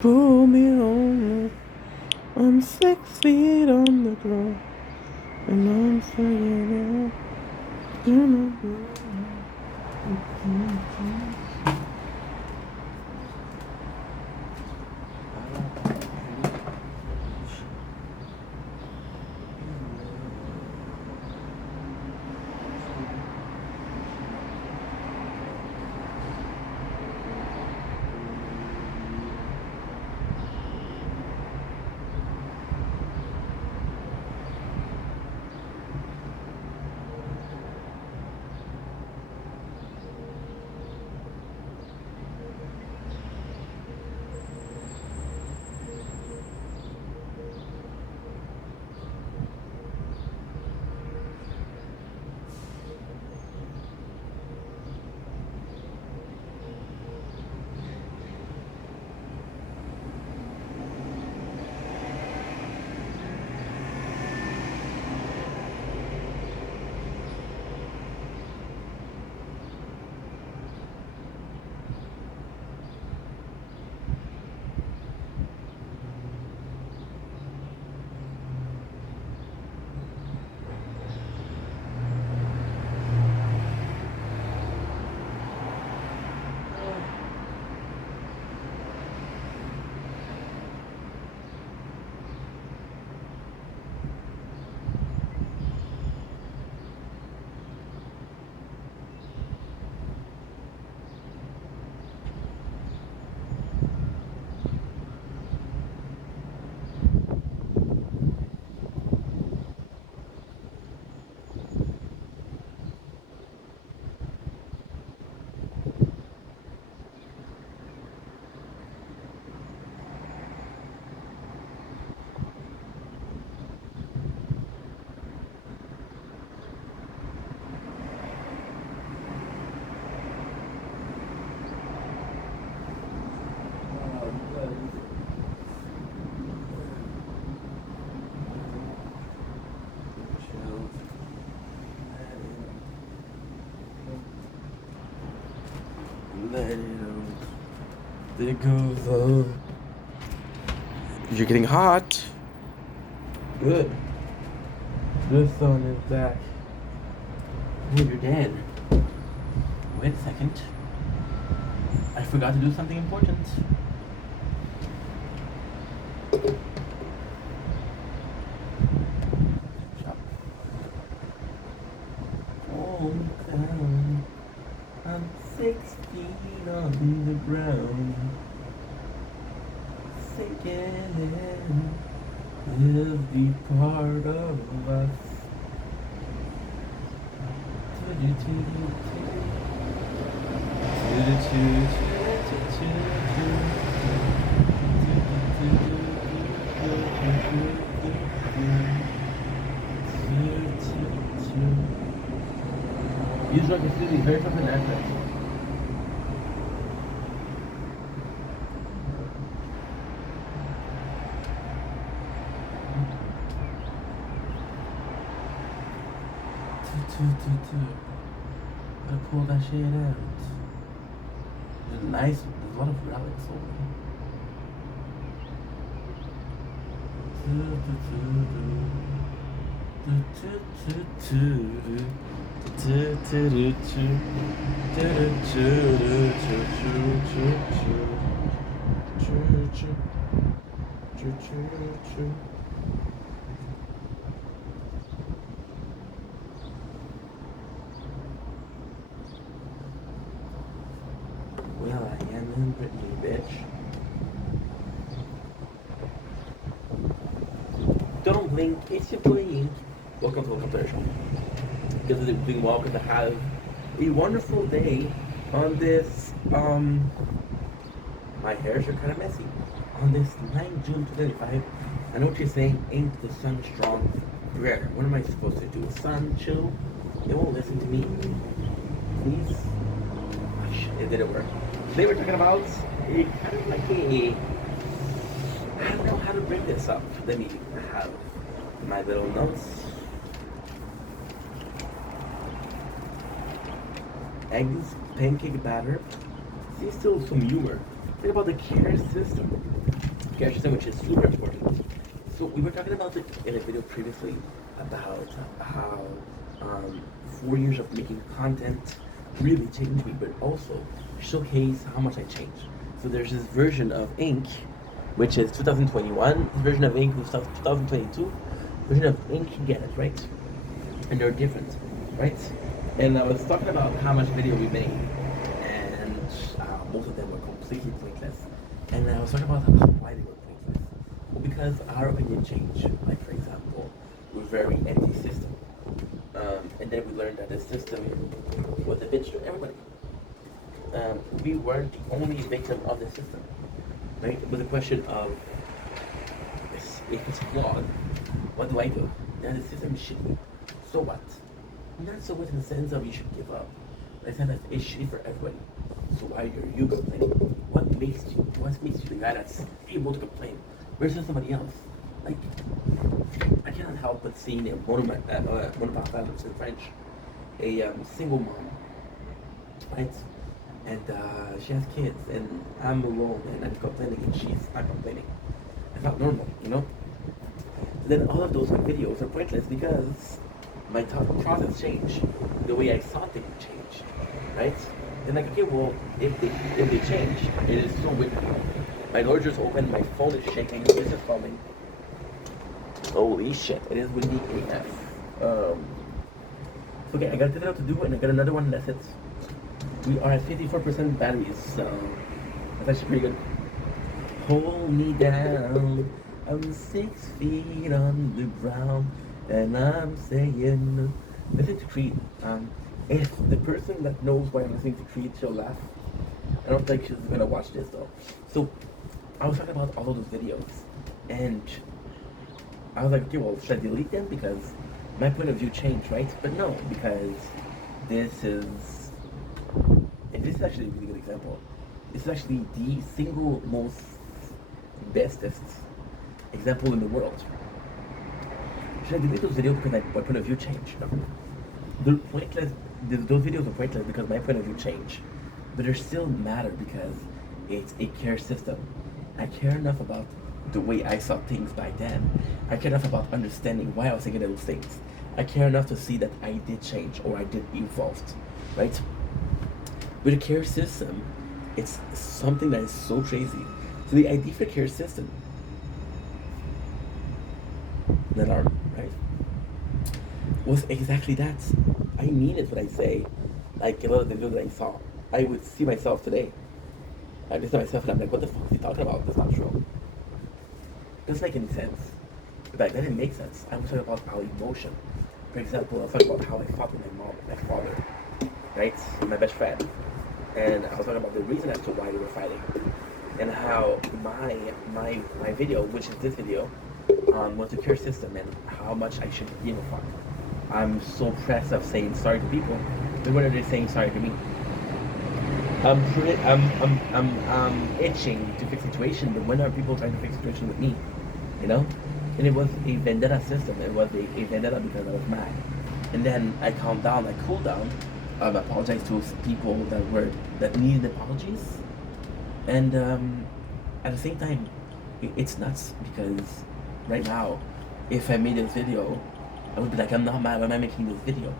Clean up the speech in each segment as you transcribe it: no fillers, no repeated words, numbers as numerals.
Pull me on. I'm 6 feet on the ground, and I'm singing. Let it out. There goes love. You're getting hot. Good. The sun is back. Oh, you're dead. Wait a second. I forgot to do something important. Shop. Hometown. I'm 6 feet on the ground. Sinking in every part of us. Use like a city, very fucking accent. Gotta pull that shit out. There's nice, there's a lot of relics over here. Well, I am in Brittany, bitch. Don't blink, it's your blink. Welcome to the show. Because it's doing well because I have a wonderful day on this, my hairs are kind of messy. On this 9 June 2025, I know what you're saying, ain't the sun strong? Rare. What am I supposed to do? Sun chill? They won't listen to me. Please? Oh, shit, it didn't work. Today we're talking about a kind of like a, I don't know how to bring this up. Let me have my little notes. Eggs, pancake batter. See, still some humor. Think about the care system. care system, which is super important. So we were talking about it in a video previously about how 4 years of making content really changed me, but also showcase how much I changed. So there's this version of Ink, which is 2021, this version of Ink was 2022, version of Ink, you get it, right? And they're different, right? And I was talking about how much video we made, and most of them were completely pointless. And I was talking about why they were pointless. Well, because our opinion changed. Like, for example, we're very anti-system. And then we learned that the system was a bitch to everybody. We weren't the only victim of the system, right? It was a question of, if it's flawed, what do I do? Now the system is shitty. So what? Not so much in the sense of you should give up. I said that it's shitty for everybody. So why are you complaining? What makes you the guy that's able to complain versus somebody else? Like, I cannot help but seeing one of my families in French, a single mom, right? And she has kids, and I'm alone, and I'm complaining, and she's not complaining. I felt normal, you know? Then all of those videos are pointless because my thought process changed. The way I saw things changed, right? And like, okay, well, if they change, it is so windy. My door just opened, my phone is shaking, this is falling. Holy shit, it is windy AF. Okay, I got this out to do, and I got another one, that's it. We are at 54% batteries, so that's actually pretty good. Hold me down, I'm 6 feet on the ground, and I'm saying, listen to Creed. If the person that knows why I'm listening to Creed, she'll laugh. I don't think she's gonna watch this though. So, I was talking about all of those videos, and I was like, okay, well, should I delete them? Because my point of view changed, right? But no, because this is actually a really good example. This is actually the single most bestest example in the world. Should I delete those videos because my point of view changed? No. They're pointless. Those videos are pointless because my point of view changed. But they still matter because it's a care system. I care enough about the way I saw things back then. I care enough about understanding why I was thinking those things. I care enough to see that I did change or I did evolve, right? With a care system, it's something that is so crazy. So the idea for a care system, that are right, was exactly that. I mean it when I say, like a lot of the videos that I saw, I would see myself today. I just see myself and I'm like, what the fuck is he talking about? That's not true. Doesn't make any sense. Back then it makes sense. I was talking about our emotion. For example, I was talking about how I fought with my mom and my father, right? My best friend. And I was talking about the reason as to why we were fighting. And how my video, which is this video, was the care system and how much I should give a fuck. I'm so pressed of saying sorry to people, but when are they saying sorry to me? I'm itching to fix situation, but when are people trying to fix situation with me? You know? And it was a vendetta system. It was a vendetta because I was mad. And then I calmed down, I cooled down, apologized to people that needed apologies. And at the same time, it's nuts because right now, if I made this video, I would be like, I'm not mad, why am I making this video?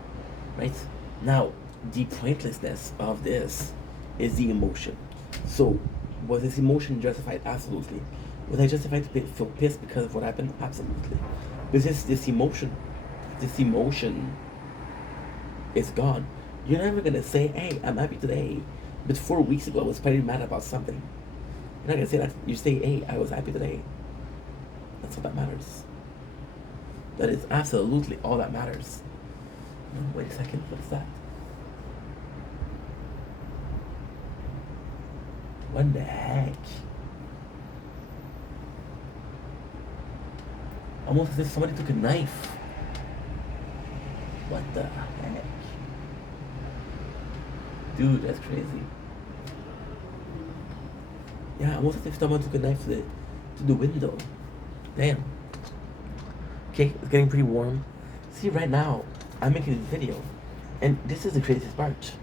Right? Now, the pointlessness of this is the emotion. So, was this emotion justified? Absolutely. Was I justified to feel pissed because of what happened? Absolutely. But this emotion is gone. You're never gonna say, hey, I'm happy today, but 4 weeks ago I was pretty mad about something. You're not gonna say that. You say, hey, I was happy today. That's all that matters. That is absolutely all that matters. No, wait a second, what is that? What the heck? Almost as if somebody took a knife. What the heck? Dude, that's crazy. Yeah, almost as if someone took a knife to the window. Damn. Okay, it's getting pretty warm. See, right now, I'm making this video. And this is the craziest part.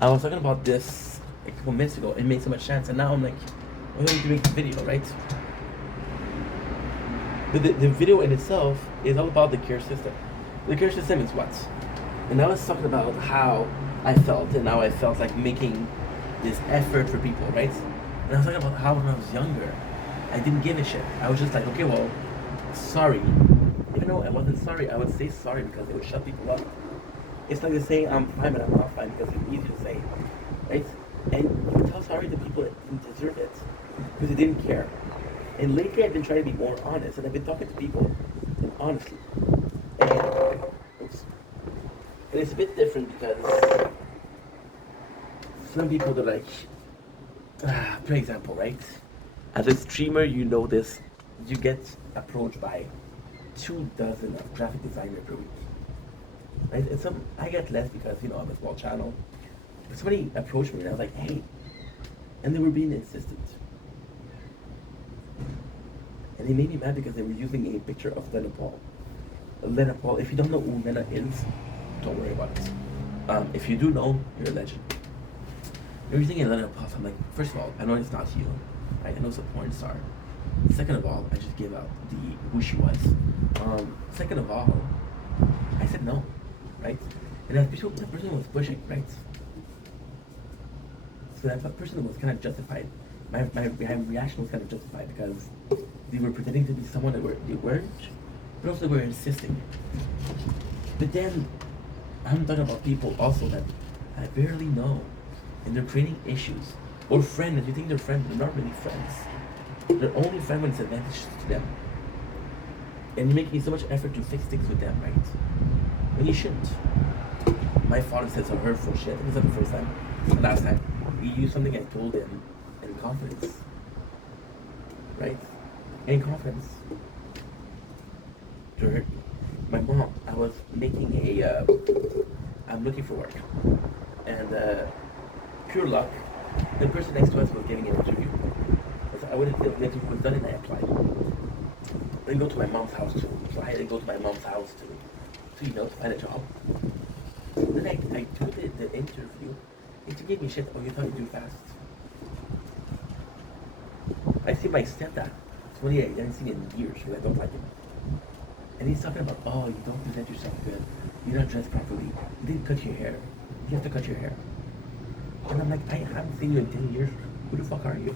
I was talking about this a couple minutes ago. It made so much sense. And now I'm like, I'm going to make this video, right? But the video in itself is all about the care system. The care system is what? And I was talking about how I felt and how I felt like making this effort for people, right? And I was talking about how when I was younger, I didn't give a shit. I was just like, okay, well, sorry. Even though I wasn't sorry, I would say sorry because it would shut people up. It's like they say I'm fine, but I'm not fine because it's easy to say, right? And you would tell sorry to people that didn't deserve it because they didn't care. And lately, I've been trying to be more honest, and I've been talking to people honestly. And, oops. And it's a bit different because some people they're like, for example, right? As a streamer, you know this, you get approached by 24 of graphic designer per week. Right? And some I get less because I'm a small channel. But somebody approached me and I was like, hey, and they were being insistent. And they made me mad because they were using a picture of Lena Paul. Lena Paul, if you don't know who Lena is, don't worry about it. If you do know, you're a legend. They're using a Lena Paul. So I'm like, first of all, I know it's not you. Right? I know it's a porn star. Second of all, I just gave out who she was. Second of all, I said no, right? And that person was pushing, right? So that person was kind of justified. My reaction was kind of justified because they were pretending to be someone they weren't, but also they were insisting. But then I'm talking about people also that I barely know, and they're creating issues. Or friends, you think they're friends, they're not really friends. They're only friends when it's advantageous to them. And you're making so much effort to fix things with them, right? When you shouldn't. My father said some hurtful shit. I think it's not the first time. The last time. He used something I told him in confidence. Right? In confidence. To hurt me. My mom, I was making I'm looking for work. And pure luck, the person next to us was giving an interview. So I went to the interview was done and I applied. Then go to my mom's house too. So I had to go to my mom's house to find a job. Then I took the interview. And she gave me shit. Oh, you thought you do fast. I see my stepdad. 28. I haven't seen him in years because I don't like him. And he's talking about, oh, you don't present yourself good. You're not dressed properly. You didn't cut your hair. You have to cut your hair. And I'm like, I haven't seen you in 10 years. Who the fuck are you?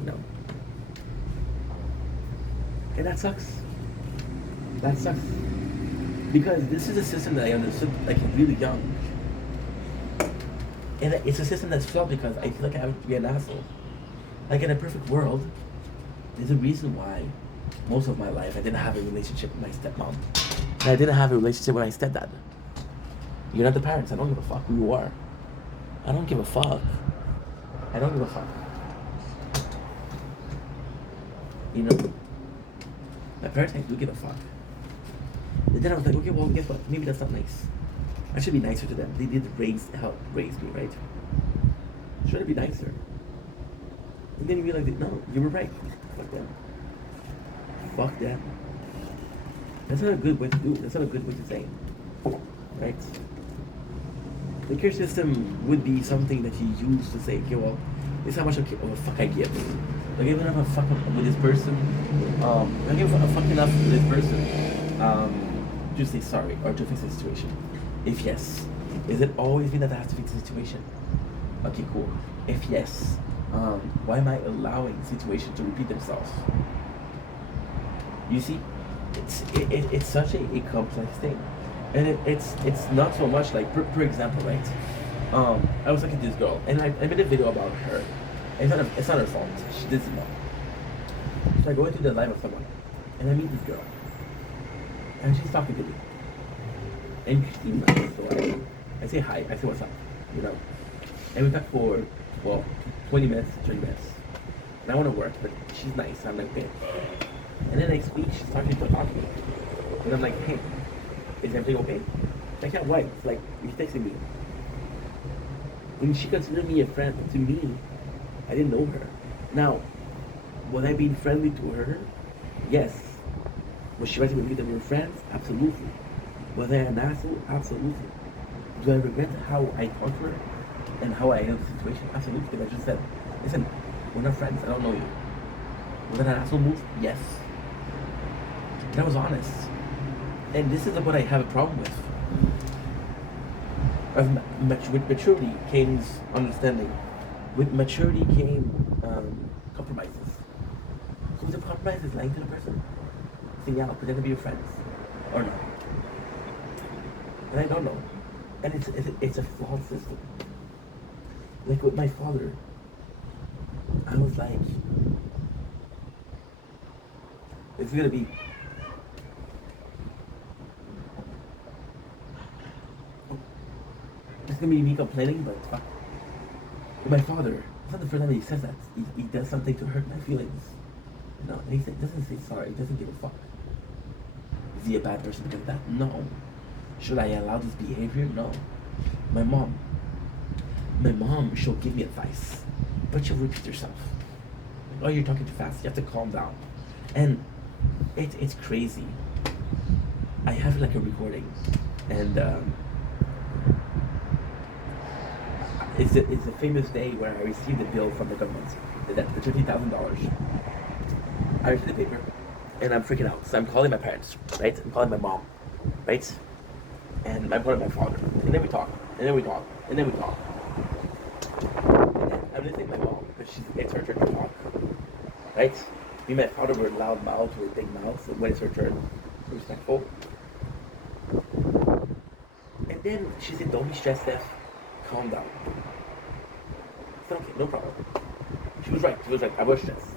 You know? And that sucks. That sucks. Because this is a system that I understood like really young. And it's a system that's flawed because I feel like I have to be an asshole. Like in a perfect world, there's a reason why most of my life I didn't have a relationship with my stepmom. And I didn't have a relationship with my stepdad. You're not the parents. I don't give a fuck who you are. I don't give a fuck. I don't give a fuck. You know? My parents, I do give a fuck. And then I was like, okay, well, guess what? Maybe that's not nice. I should be nicer to them. They did help raise me, right? Should I be nicer? And then you realize, no, you were right. Fuck them. Fuck them. That's not a good way to do it. That's not a good way to say it. Right? The care system would be something that you use to say, okay, well, this is how much of a fuck I give. I give enough of a fuck with this person. I give a fuck enough with this person to say sorry or to fix the situation. If yes, is it always me that I have to fix the situation? Okay, cool. If yes, why am I allowing situations to repeat themselves? You see, it's such a complex thing, and it's not so much like for example, right? I was looking at this girl, and I made a video about her. It's not her fault. She doesn't know. So I go into the life of someone, and I meet this girl, and she's talking to me, and she seems nice. So I say hi. I say what's up, you know. And we talk for 20 minutes, 30 minutes. And I want to work, but she's nice. I'm like, hey. And then next week, she's talking to me. And I'm like, hey, is everything okay? I can't wait. It's like, you're texting me. And she considered me a friend. To me, I didn't know her. Now, was I being friendly to her? Yes. Was she writing with me that we were friends? Absolutely. Was I an asshole? Absolutely. Do I regret how I talked to her and how I handled the situation? Absolutely. Because I just said, listen, we're not friends. I don't know you. Was that an asshole move? Yes. And I was honest. And this is what I have a problem with. With maturity came understanding. With maturity came compromises. So the compromise is lying to the person. Saying, yeah, I'll pretend to be your friends. Or not. And I don't know. And it's a flawed system. Like with my father, I was like, it's gonna be me complaining, but fuck. With my father, it's not the first time he says that. He does something to hurt my feelings. No, and he doesn't say sorry. He doesn't give a fuck. Is he a bad person because of that? No. Should I allow this behavior? No. My mom, she'll give me advice, but she'll repeat herself. Oh, you're talking too fast. You have to calm down. And it's crazy. I have like a recording, and it's a famous day where I received a bill from the government, the $50,000. I received the paper, and I'm freaking out. So I'm calling my parents, right? I'm calling my mom, right? And I'm calling my father, and then we talk, and then we talk, and then we talk. And then I'm listening to my mom because it's her turn to talk, right? Me and my father were loud mouths, we're big mouths, and when it's her turn, we're respectful. And then she said, "Don't be stressed, Steph. Calm down." I said, "Okay, no problem." She was right. I was stressed.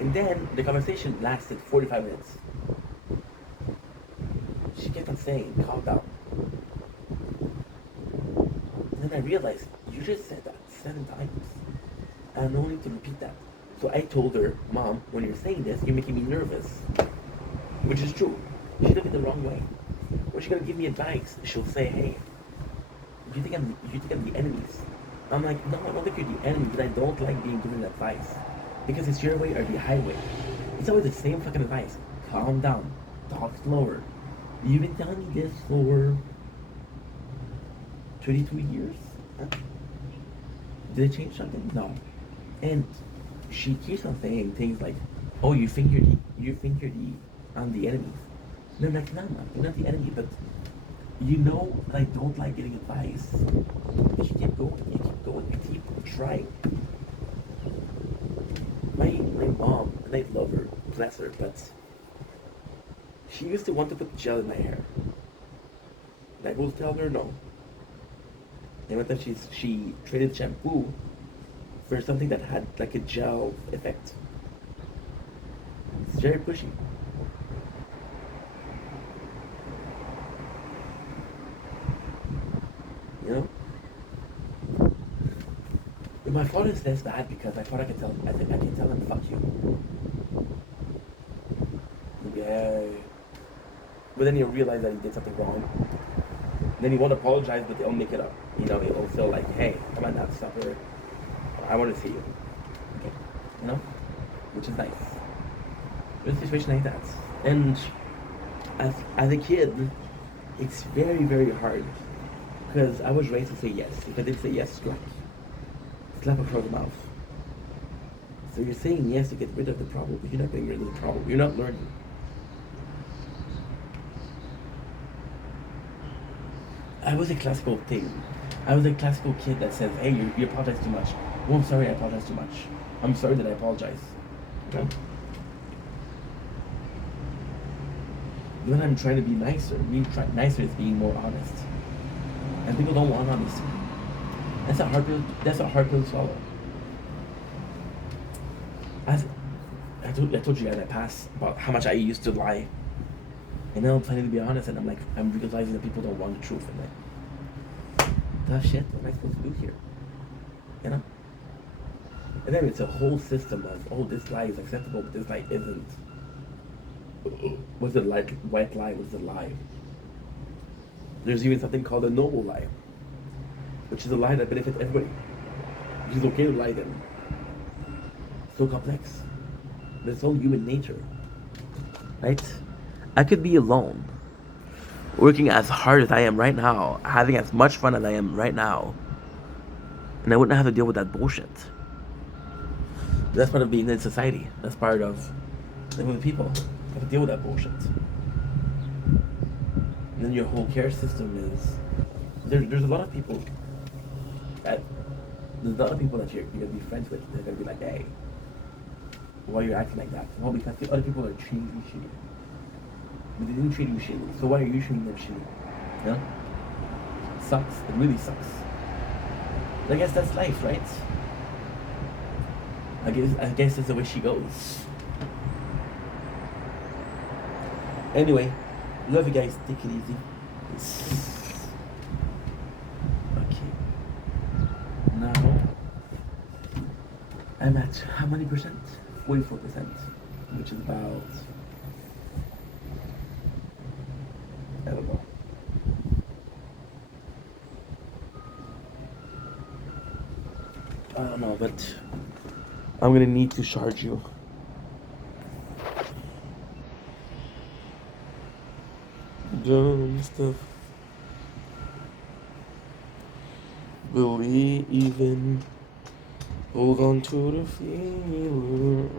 And then the conversation lasted 45 minutes. She kept on saying, "Calm down." And then I realized, you just said that 7 times. I have no need to repeat that. So I told her, "Mom, when you're saying this, you're making me nervous." Which is true. She took it the wrong way. When she's gonna give me advice, she'll say, "Hey, you think I'm the enemies?" I'm like, "No, I don't think you're the enemy, but I don't like being given advice. Because it's your way or the highway." It's always the same fucking advice. Calm down. Talk slower. You've been telling me this for 22 years? Huh? Did it change something? No. And she keeps on saying things like, "Oh, you think I'm the enemy." And I'm like, "No, you're not the enemy, but you know that I don't like getting advice. But you keep going, you keep trying." My mom, and I love her, bless her, but she used to want to put gel in my hair. And I will tell her no. And one time she traded shampoo for something that had like a gel effect. It's very pushy. You know? But my father is less bad because my father can tell him, "Fuck you." Yeah. But then he'll realize that he did something wrong. Then he won't apologize, but they'll make it up. You know, he'll feel like, "Hey, come on now, stop her. I want to see you." Okay. You know? Which is nice. There's a situation like that. And as a kid, it's very, very hard. Because I was raised to say yes. If I didn't say yes, slap across the mouth. So you're saying yes to get rid of the problem, but you're not getting rid of the problem. You're not learning. I was a classical thing. I was a classical kid that says, "Hey, you apologize too much." "Oh, I'm sorry, I apologize too much. I'm sorry that I apologize." You know? Then I'm trying to be nicer. Nicer is being more honest. And people don't want honesty. That's a hard pill to swallow. I told you guys in the past about how much I used to lie. And now I'm trying to be honest, and I'm realizing that people don't want the truth. And like, tough shit. What am I supposed to do here? You know? And then it's a whole system of, "Oh, this lie is acceptable, but this lie isn't." What's the white lie? What's the lie? There's even something called a noble lie, which is a lie that benefits everybody. Which is okay to lie then. So complex. But it's all human nature. Right? I could be alone, working as hard as I am right now, having as much fun as I am right now, and I wouldn't have to deal with that bullshit. That's part of being in society. That's part of living with people. have to deal with that bullshit. And then your whole care system is there's a lot of people that there's a lot of people that you're gonna be friends with. They're gonna be like, hey, why are you acting like that? Well, because the other people are treating you shitty. But they didn't treat you shitty, so why are you treating them shitty? You know? It sucks. It really sucks. But I guess that's life, right? I guess that's the way she goes. Anyway, love you guys. Take it easy. Okay. Now I'm at how many percent? 44%, which is about, I don't know. I don't know, but I'm gonna need to charge you. Dumb stuff. Believe in. Hold on to the feeling.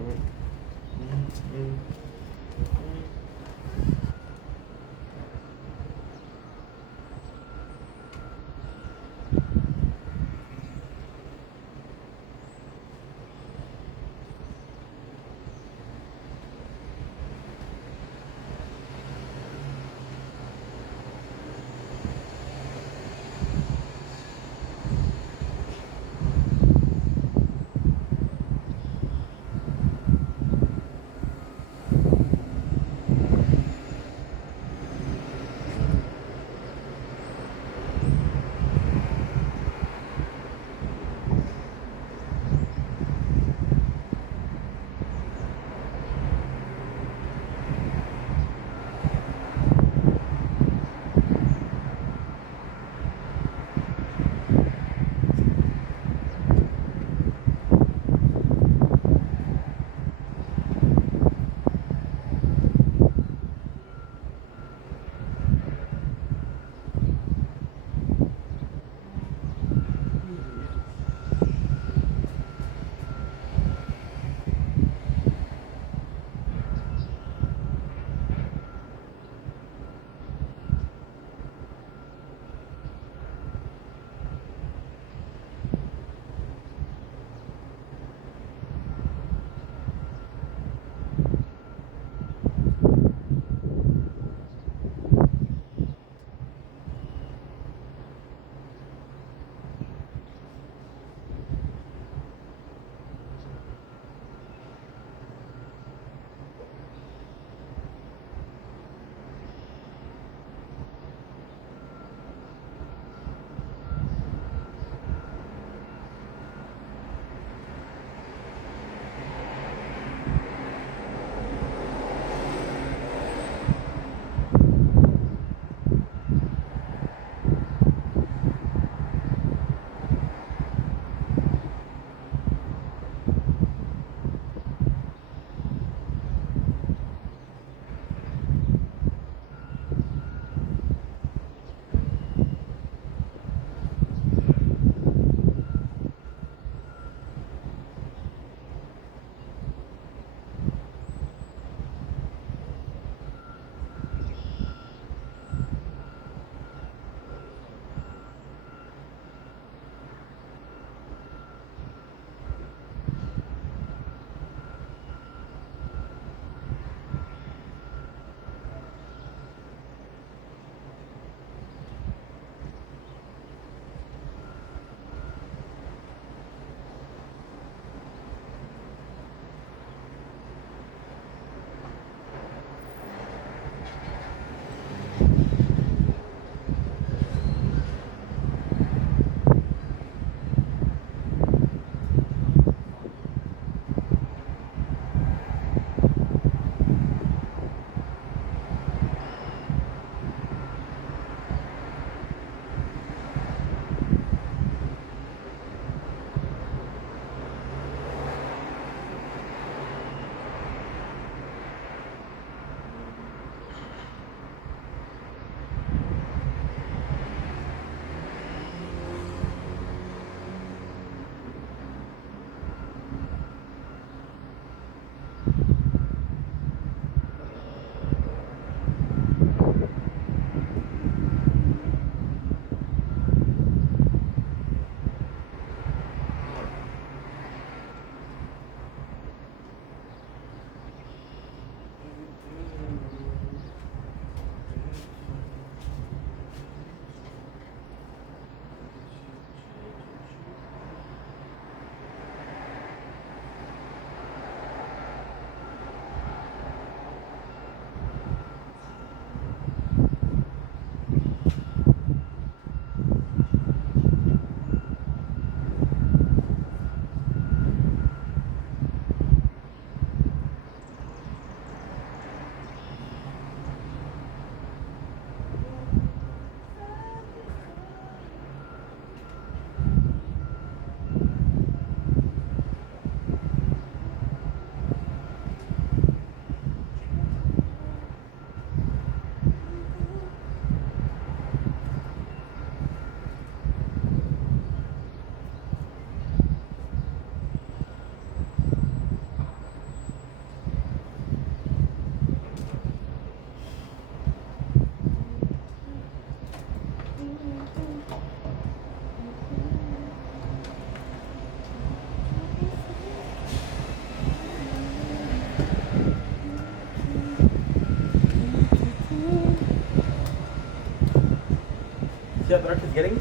dark it's getting?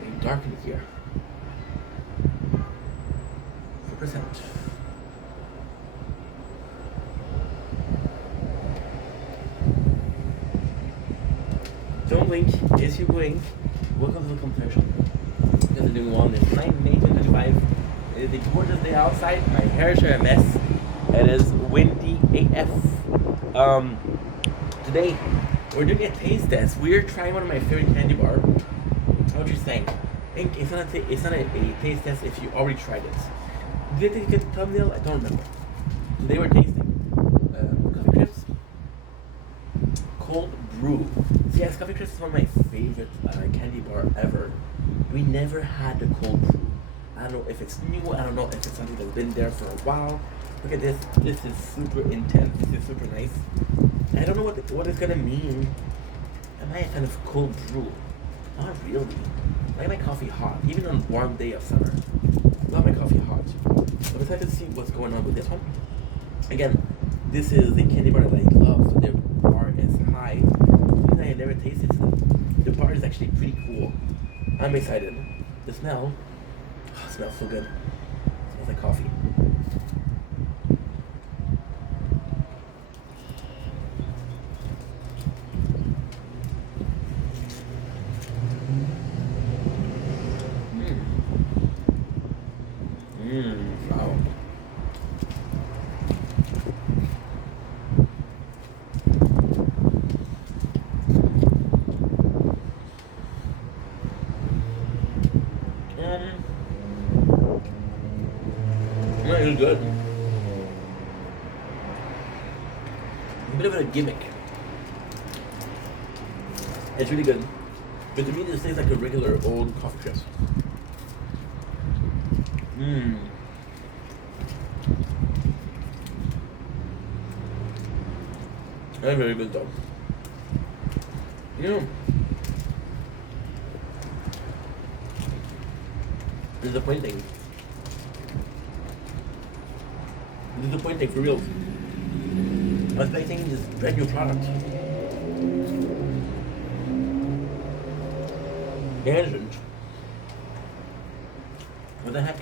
Getting dark in here. 4%. Don't blink. Yes, you blink. Welcome to the competition. Because I'm doing one. It's 9 May 2025. It is a gorgeous day outside. My hair is a mess. It is windy AF. Today we're doing a taste test. We're trying one of my favorite candy bar. What you saying? It's not a taste test if you already tried it. Did they get the thumbnail? I don't remember. Today we're tasting coffee crisps. Cold brew. So yes, coffee crisp is one of my favorite candy bar ever. We never had the cold brew. I don't know if it's new. I don't know if it's something that's been there for a while. Look at this. This is super intense. This is super nice. I don't know what it's gonna mean. Am I a fan of cold brew? Not really. I like my coffee hot, even on a warm day of summer. I love my coffee hot. I'm excited to see what's going on with this one. Again, this is a candy bar that I love, so the bar is high. Even though I never tasted it, the bar is actually pretty cool. I'm excited. The smell, it smells so good. It smells like coffee. Wow. That is good. A bit of a gimmick. It's really good. But to me, this tastes like a regular old coffee crisp. That's very good though. Yeah. Disappointing. Disappointing for real. I was expecting this brand new product. It isn't. What the heck?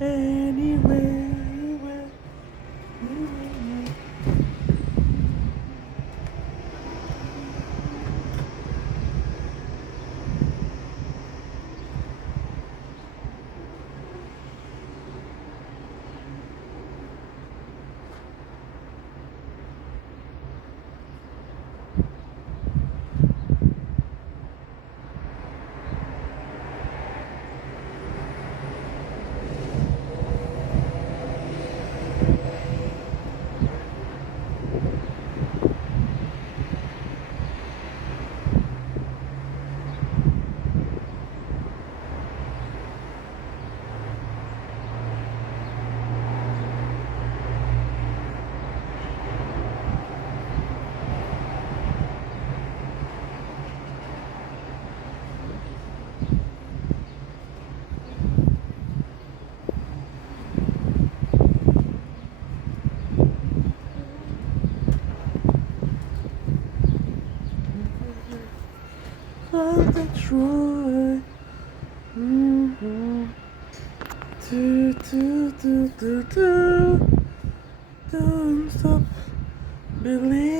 Anywhere. like Detroit. Mm-hmm. Do. Don't stop believing.